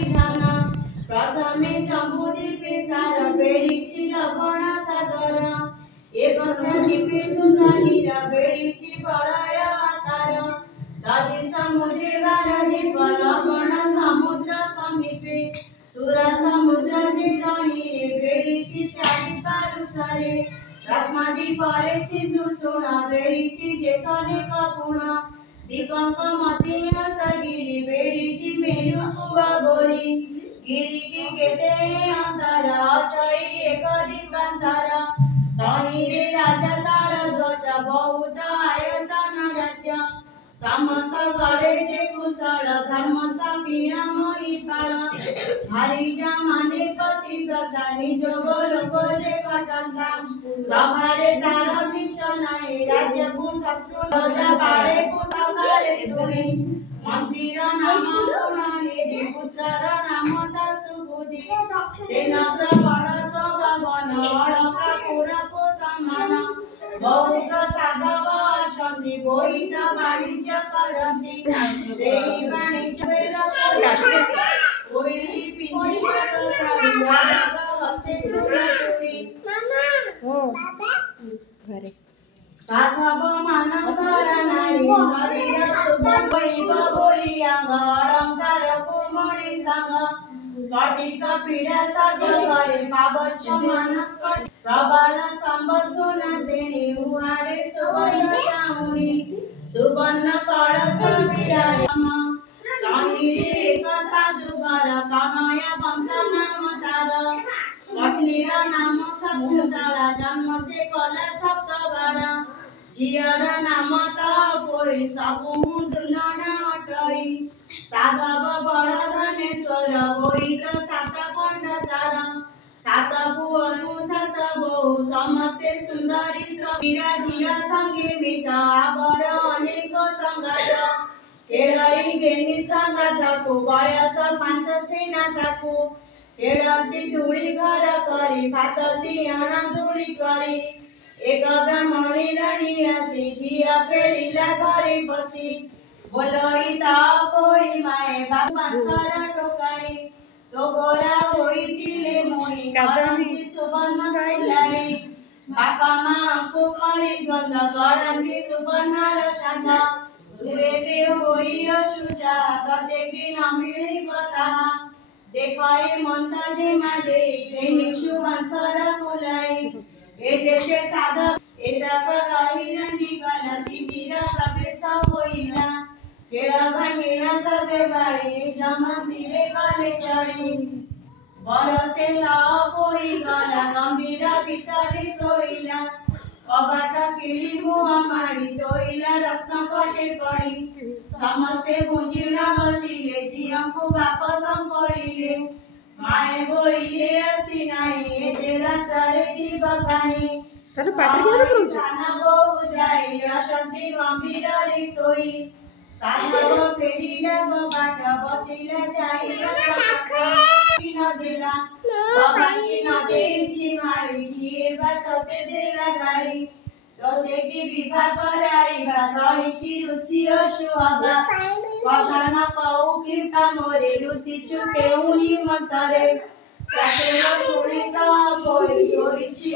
विधान प्रथमे जम्बूद्वीपे सार बेड़ी लवण सागर एवं द्वीपे सुंदरीर बेड़ी बड़य आकार तदि समुद्रे द्वीप लवण समुद्र समीपे सुरा समुद्र जेतहिरे बेड़ी चारि पारुषरे रत्नदीप सिंधु चूण बेड़ी जेसने कपुण दीपक मती हस्तगिरी बेड़ी मेरु कुआ बोरी गिरी की केते अंतर अचई एक दीपांतर तहिरे राजा ताल ध्वज बहुत आयतन राज्य समस्त घरे जे कुशल धर्म स्थापीण महिपाल हरिजा माने पतिव्रता निज गोलोक जे कटंता सभारे तार बिच नाई राज्य को शत्रु राजा पाळे पुता काळे सुरी मंत्रीर नाम गुणनिधि पुत्रर नाम दासुबुद्धि सेना प्रबल स्वभावन अलका पुरपो समान बहुत साधव अछंती बोहित वाणिज्य करती सेही वाणिज्य कोइली पिंदी पर साड़ी हस्ते चूड़ी घरे साधव मानव नारी हरिर सुगम वैभ बोलिया अलंकार कुमणि संग स्फटिक पीड़ा सर्व करे पावच मानस प्रबल स्तंभ सोना श्रेणी उहाड़े सुवर्ण चामुनी सुवर्ण कलश विराजम तहिरे एक साधुगर तनय पंथ नाम तार पत्नीर नाम शकुन्तला जन्म से कला सप्तबाला झियर नाम तपोई सबु दुलण अटई साधव बड़ धनेश्वर बोहित सात खंड तार सात पुअनु सात बहु समस्ते सुंदरी सबीरा झिया संगे मित आवर अनेक संगात खेळई घेनी संगातकु बयस 5 सेना ताकु खेळती धूଳି घर करी फाटती अण धूଳି करी एक ब्राह्मणी राणी आसी झिया खेळिला घरे पसी बोलई तापोई माए बांसर टोकाई तो गोरा होईतिले मोई करंती सुवर्ण फुलाई बापा माँ को करी गंध करंती सुवर्ण रसांध तुए बे होई अशुचा कते की न मिली पता देखाई मनता जे मादे प्रेमिशु बांसर फुलाई ए जेते साधक एतक हिरणी गलती वीर प्रवेश होईना केळ भांगिना सर्वे बाळी जमतीरे गले चढी बरसे तापोई गला गंभीर भितरी सोईला कबाट किळी मुआ माडी सोईला रत्न कटे पडी समस्ते पुंजिना बसिले झियंकु बाप संपडिले माए बोइले असी नाही जे रात्रे दिवकाणी सानू पाटी घेऊन बोलतो साना बहु जाई अशांती गंभीर रे सोई साधव पेडीला कबाट बसिला जाई न देला बाबांनी न देशी माळी किए बातते देला गाडी तो देखी विवाह कराईबा कही की ऋषि अशुआबा कथा न कहू कि मोरे ऋषि चुके उनी मतरे चाकेर सुनी तो कोई सोईची